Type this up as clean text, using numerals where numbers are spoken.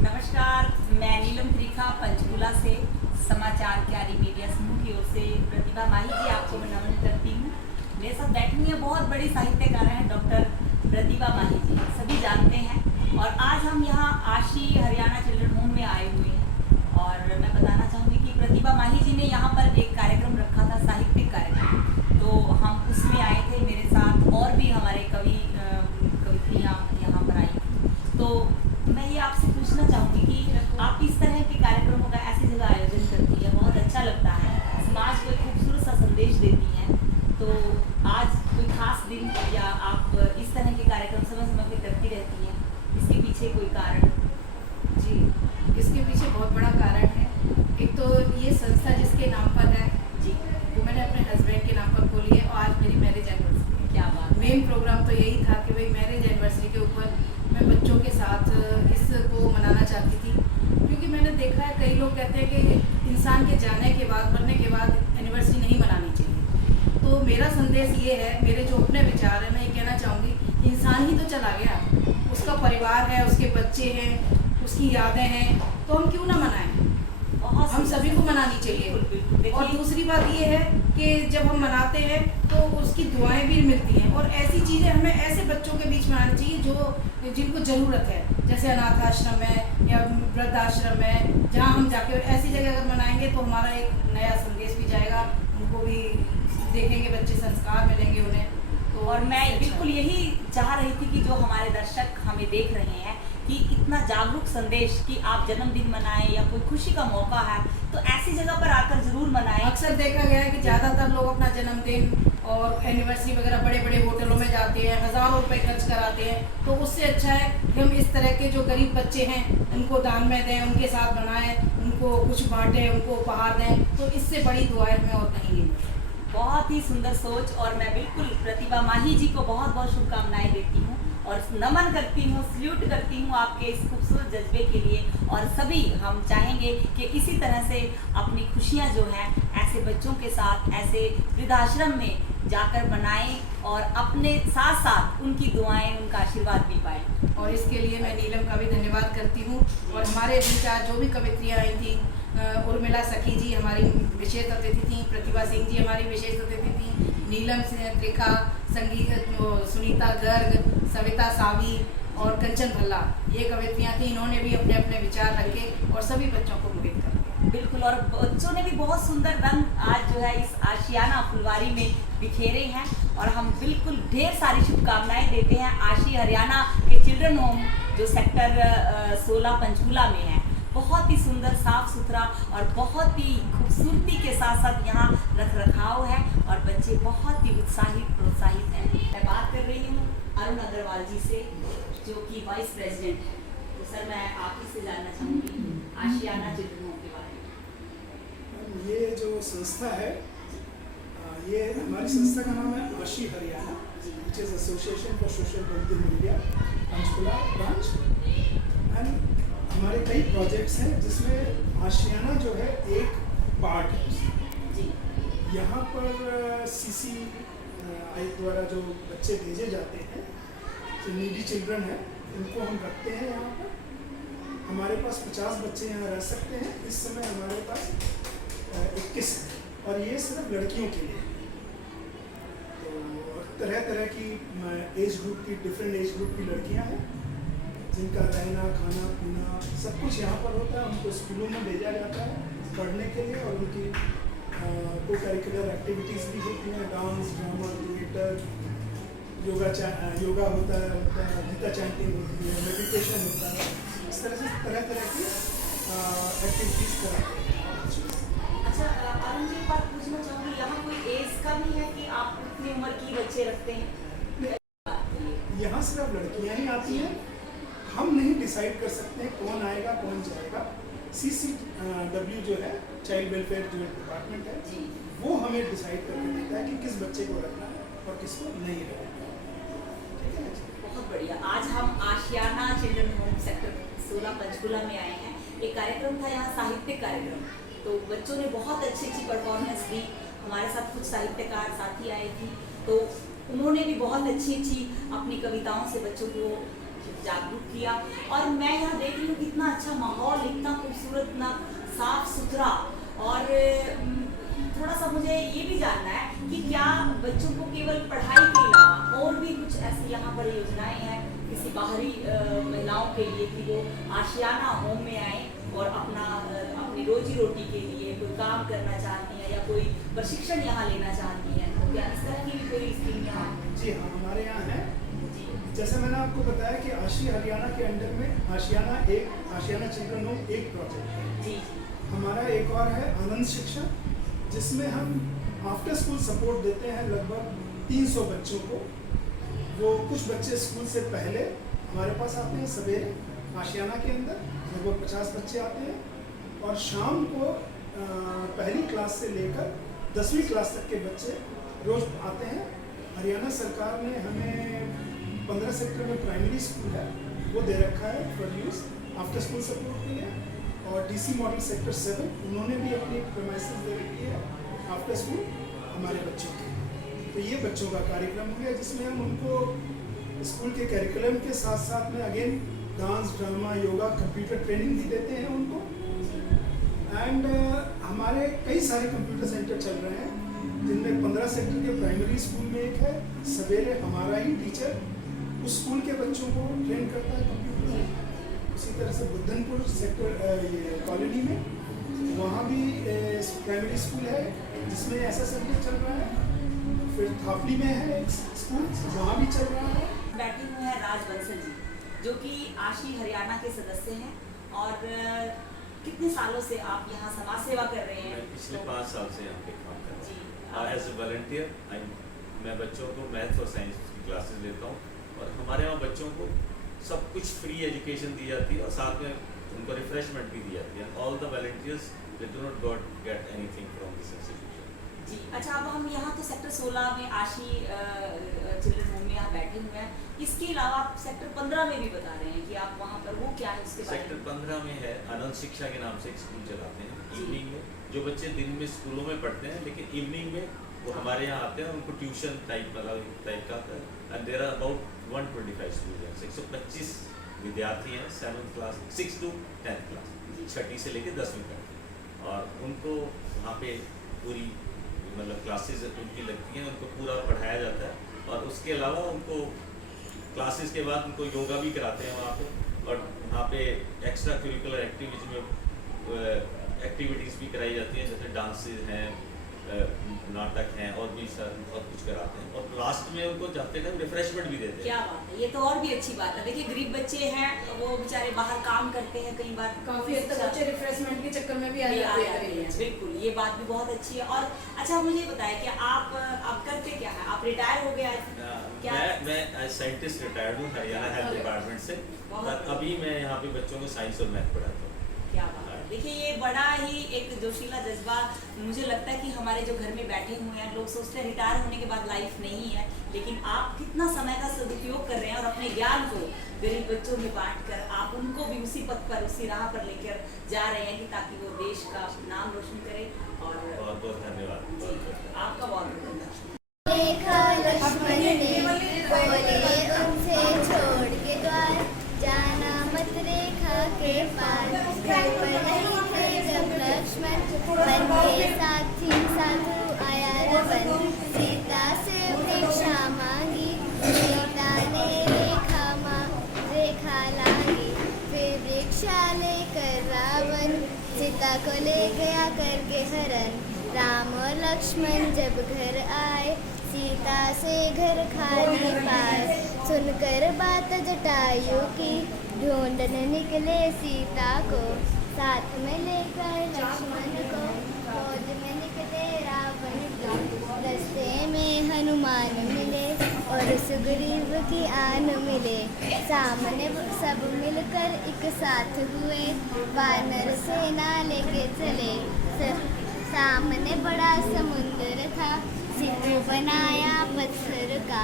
नमस्कार, मैं नीलम त्रिखा पंचकूला से समाचार क्यारी मीडिया समूह की ओर से प्रतिभा माही जी आपको मैं नमन करती हूँ। मेरे साथ बैठी हैं बहुत बड़ी साहित्यकार हैं डॉक्टर प्रतिभा माही जी, सभी जानते हैं। और आज हम यहाँ आशी हरियाणा चिल्ड्रन होम में आए हुए हैं और मैं बताना चाहूँगी कि प्रतिभा माही जी ने यहाँ पर एक कार्यक्रम रखा था, साहित्यिक कार्यक्रम, तो हम उसमें आए थे। मेरे साथ और भी हमारे कवित्रियाँ यहाँ पर आई। तो मैं ये आपसे पूछना चाहूँगी कि आप इस तरह के कार्यक्रमों का ऐसी जगह आयोजन करती है, बहुत अच्छा लगता है, समाज को एक खूबसूरत सा संदेश देती हैं। तो आज कोई खास दिन या आप इस तरह के कार्यक्रम समय समय पे करती रहती हैं, इसके पीछे कोई कारण? जी, इसके पीछे बहुत बड़ा कारण है। एक तो ये संस्था जिसके नाम पर है जी, वो मैंने अपने हस्बैंड के नाम पर खोली है और आज मेरी मैरिज एनिवर्सरी है। क्या बात। मेन प्रोग्राम तो यही था कि भाई मैरिज एनिवर्सरी के ऊपर मैं बच्चों के साथ इसको मनाना चाहती थी, क्योंकि मैंने देखा है कई लोग कहते हैं कि इंसान के जाने के बाद, मरने के बाद एनिवर्सरी नहीं मनानी चाहिए। तो मेरा संदेश ये है, मेरे जो अपने विचार हैं, मैं ये कहना चाहूँगी इंसान ही तो चला गया, उसका परिवार है, उसके बच्चे हैं, उसकी यादें हैं, तो हम क्यों ना मनाएं? हम सभी को मनानी चाहिए। और दूसरी बात ये है कि जब हम मनाते हैं तो उसकी दुआएं भी मिलती हैं, और ऐसी चीज़ें हमें ऐसे बच्चों के बीच मनानी चाहिए जो जिनको ज़रूरत है, जैसे अनाथ आश्रम है या वृद्धाश्रम है, जहाँ हम जाके ऐसी जगह अगर मनाएंगे तो हमारा एक नया संदेश भी जाएगा, उनको भी देखेंगे बच्चे, संस्कार मिलेंगे उन्हें। तो और मैं बिल्कुल यही चाह रही थी कि जो हमारे दर्शक हमें देख रहे हैं कि इतना जागरूक संदेश कि आप जन्मदिन मनाएं या कोई खुशी का मौका है तो ऐसी जगह पर आकर जरूर मनाएं। अक्सर देखा गया है कि ज़्यादातर लोग अपना जन्मदिन और एनिवर्सरी वगैरह बड़े बड़े होटलों में जाते हैं, हज़ारों रुपए खर्च कराते हैं। तो उससे अच्छा है कि हम इस तरह के जो गरीब बच्चे हैं उनको दान में दें, उनके साथ बनाएं, उनको कुछ बांटें, उनको उपहार दें, तो इससे बड़ी दुआएं हमें और कहीं नहीं मिलती। बहुत ही सुंदर सोच, और मैं बिल्कुल प्रतिभा माही जी को बहुत बहुत शुभकामनाएं देती हूँ और नमन करती हूँ, सल्यूट करती हूँ आपके इस खूबसूरत जज्बे के लिए। और सभी हम चाहेंगे कि इसी तरह से अपनी खुशियाँ जो हैं ऐसे बच्चों के साथ, ऐसे वृद्धाश्रम में जाकर मनाएं और अपने साथ साथ उनकी दुआएं, उनका आशीर्वाद भी पाएं। और इसके लिए मैं नीलम का भी धन्यवाद करती हूँ। और हमारे विचार जो भी कवित्रियाँ आई थी, उर्मिला सखी जी हमारी विशेष अतिथि थी, प्रतिभा सिंह जी हमारी विशेष अतिथि थी, नीलम त्रिखा, संगीत सुनीता गर्ग, सविता सावी और कंचन भल्ला, ये कवित्रियाँ थी। इन्होंने भी अपने अपने विचार रखे और सभी बच्चों को मोहित कर दिया। बिल्कुल, और बच्चों ने भी बहुत सुंदर रंग आज जो है इस आशियाना फुलवारी में बिखेरे हैं। और हम बिल्कुल ढेर सारी शुभकामनाएं देते हैं आशी हरियाणा के चिल्ड्रन होम जो सेक्टर 16 पंचकूला में है। बहुत ही सुंदर, साफ सुथरा और बहुत ही खूबसूरती के साथ साथ यहाँ रख रखाव है और बच्चे बहुत ही उत्साहित, प्रोत्साहित हैं। मैं बात कर रही हूँ अरुण अग्रवाल जी से, जो कि वाइस प्रेसिडेंट है। तो सर, मैं आप ही से जानना चाहूँगी आशियाना चिल्ड्रन होम के बारे में। ये जो संस्था है, ये हमारी संस्था का नाम है आशी Haryana, which is association for social welfare in India, Panchkula branch. And हमारे कई प्रोजेक्ट्स हैं जिसमें आशियाना जो है एक पार्ट है उसका। यहाँ पर CCI द्वारा जो बच्चे भेजे जाते हैं, जो नीडी चिल्ड्रन है, उनको हम रखते हैं यहाँ पर। हमारे पास 50 बच्चे यहाँ रह सकते हैं। इस समय हमारे पास 21 हैं और ये सिर्फ लड़कियों के लिए। तो तरह तरह की एज ग्रुप की, डिफरेंट एज ग्रुप की लड़कियाँ हैं जिनका रहना, खाना पीना सब कुछ यहाँ पर होता है। उनको स्कूलों में भेजा जाता है पढ़ने के लिए और उनकी को करिकुलर एक्टिविटीज़ भी होती हैं, डांस, ड्रामा, थिएटर, योगा होता है, गीता चैंटिंग होती है, मेडिटेशन होता है। इस तरह से तरह तरह की एक्टिविटीज़ कराते हैं। अच्छा अरुण जी, एक बात पूछना चाहूँगी, यहाँ कोई एज का भी है कि आप कितनी उम्र की बच्चे रखते हैं? यहाँ सिर्फ लड़कियाँ ही आती हैं। हम नहीं डिसाइड कर सकते हैं कौन आएगा कौन जाएगा। CCW जो है, चाइल्ड वेलफेयर जो डिपार्टमेंट है, वो हमें डिसाइड करके देता है कि किस बच्चे को रखना है और किसको नहीं रखना है। ठीक है, बहुत बढ़िया। आज हम आशियाना चिल्ड्रन होम सेक्टर 16 पंचकूला में आए हैं। एक कार्यक्रम था यहाँ, साहित्यिक कार्यक्रम, तो बच्चों ने बहुत अच्छी परफॉर्मेंस दी। हमारे साथ कुछ साहित्यकार साथी आए थे, तो उन्होंने भी बहुत अच्छी अपनी कविताओं से बच्चों को जागरूक किया। और मैं यहाँ देख रही हूँ कितना अच्छा खूबसूरत, इतना साफ सुथरा। और थोड़ा सा मुझे ये भी जानना है कि क्या बच्चों को केवल पढ़ाई के अलावा और भी कुछ ऐसी यहाँ पर योजनाएं हैं किसी बाहरी महिलाओं के लिए कि वो आशियाना होम में आए और अपनी रोजी रोटी के लिए कोई काम करना चाहती हैं या कोई प्रशिक्षण यहाँ लेना चाहती हैं, तो क्या इस तरह की भी कोई स्कीम यहाँ? जी हाँ, हमारे यहाँ है। जी, जैसे मैंने आपको बताया कि आशी हरियाणा के अंडर में आशियाना चिल्ड्रन होम एक प्रोजेक्ट है। जी, हमारा एक और है आनंद शिक्षा, जिसमें हम आफ्टर स्कूल सपोर्ट देते हैं लगभग 300 बच्चों को। वो कुछ बच्चे स्कूल से पहले हमारे पास आते हैं सवेरे आशियाना के अंदर, लगभग 50 बच्चे आते हैं, और शाम को पहली क्लास से लेकर 10वीं क्लास तक के बच्चे रोज आते हैं। हरियाणा सरकार ने हमें 15 सेक्टर में प्राइमरी स्कूल है वो दे रखा है for use after school support के लिए, और डीसी मॉडल सेक्टर 7 उन्होंने भी अपनी प्रेमाइसेस दे रखी है आफ्टर स्कूल हमारे बच्चों के। तो ये बच्चों का कार्यक्रम हो गया जिसमें हम उनको स्कूल के करिकुलम के साथ साथ में again dance, drama, yoga, computer training भी देते हैं उनको। एंड हमारे कई सारे कंप्यूटर सेंटर चल रहे हैं, जिनमें 15 सेक्टर के प्राइमरी स्कूल में एक है। सवेरे हमारा ही टीचर उस स्कूल के बच्चों को ट्रेन करता है कंप्यूटर। उसी तरह से बुद्धनपुर सेक्टर कॉलोनी में वहाँ भी प्राइमरी स्कूल है जिसमें ऐसा सेंटर चल रहा है। फिर थापली में है एक स्कूल, वहाँ भी चल रहा है। बैठे हुए हैं राज बंसल जी, जो कि आशी हरियाणा के सदस्य हैं। और कितने सालों से आप यहाँ समाज सेवा कर रहे हैं? मैं पिछले 5 साल से यहाँ पे काम कर जी, रहा हूँ एज ए वॉलंटियर। मैं बच्चों को मैथ और साइंस की क्लासेस लेता हूँ, और हमारे यहाँ बच्चों को सब कुछ फ्री एजुकेशन दी जाती है और साथ में उनको रिफ्रेशमेंट भी दी जाती है। All the volunteers they do not get anything from this institution. जी, अच्छा, अब हम यहाँ तो सेक्टर 16 में आशी चिल्ड्रन होम में यहाँ बैठे हुए हैं। इसके अलावा आप सेक्टर 15 में भी बता रहे हैं कि आप वहाँ पर, वो क्या है उसके बारे सेक्टर में? 15 में है आनंद शिक्षा के नाम से एक स्कूल चलाते हैं जी। इवनिंग में। जो बच्चे दिन में स्कूलों में पढ़ते हैं लेकिन इवनिंग में वो हमारे यहाँ आते हैं, उनको ट्यूशन टाइप का आता है। And there are about 125 students, 125 विद्यार्थी हैं 7th class 6 to 10th class, छठी से लेकर 10वीं तक। और उनको वहाँ पे पूरी मतलब क्लासेस उनकी लगती हैं, उनको पूरा पढ़ाया जाता है। और उसके अलावा उनको क्लासेस के बाद उनको योगा भी कराते हैं वहाँ पे, और वहाँ पे एक्स्ट्रा करिकुलर एक्टिविटीज़ भी कराई जाती हैं, जैसे डांसेस हैं, नाटक हैं, और भी बहुत कुछ कराते हैं। और लास्ट में उनको जाते टाइम रिफ्रेशमेंट भी देते हैं। क्या बात है, ये तो और भी अच्छी बात है। देखिए, गरीब बच्चे हैं, वो बेचारे बाहर काम करते हैं, कई बार काफी हद तक बच्चे रिफ्रेशमेंट के चक्कर में भी आ जाते हैं। बिल्कुल, ये बात भी बहुत अच्छी है। और अच्छा, मुझे बताएं कि आप करते क्या है? आप रिटायर हो गया क्या? मैं साइंटिस्ट रिटायर्ड हूँ हरियाणा हेल्थ डिपार्टमेंट से। अभी मैं यहाँ पे बच्चों को साइंस और मैथ पढ़ाता हूँ। क्या बात है। देखिए, ये बड़ा ही एक जोशीला जज्बा। मुझे लगता है कि हमारे जो घर में बैठे हुए हैं लोग सोचते हैं रिटायर होने के बाद लाइफ नहीं है, लेकिन आप कितना समय का सदुपयोग कर रहे हैं और अपने ज्ञान को गरीब बच्चों में बांट कर आप उनको भी उसी पथ पर, उसी राह पर लेकर जा रहे हैं कि ताकि वो देश का नाम रोशन करे। और बहुत बहुत धन्यवाद। जी, आपका बहुत बहुत धन्यवाद। देखा लक्ष्मण ने बोले उनसे छोड़ के द्वार, जाना मत रेखा के पार। घर पर नहीं थे जब लक्ष्मण, वन के साथी साधु आया रवन। सीता से भिक्षा मांगी, सीता ने रेखा लागी। फिर भिक्षा लेकर रावण, सीता को ले गया करके हरण। राम और लक्ष्मण जब घर आए, सीता से घर खाली पाए। सुनकर बात जटायु की, ढूंढने निकले सीता को। साथ में लेकर लक्ष्मण को, फौज में निकले रावण को। रास्ते में हनुमान मिले और सुग्रीव की आन मिले। सामने सब मिलकर एक साथ हुए, वानर सेना लेके चले। सामने बड़ा समुद्र था, सिंधु बनाया पत्थर का।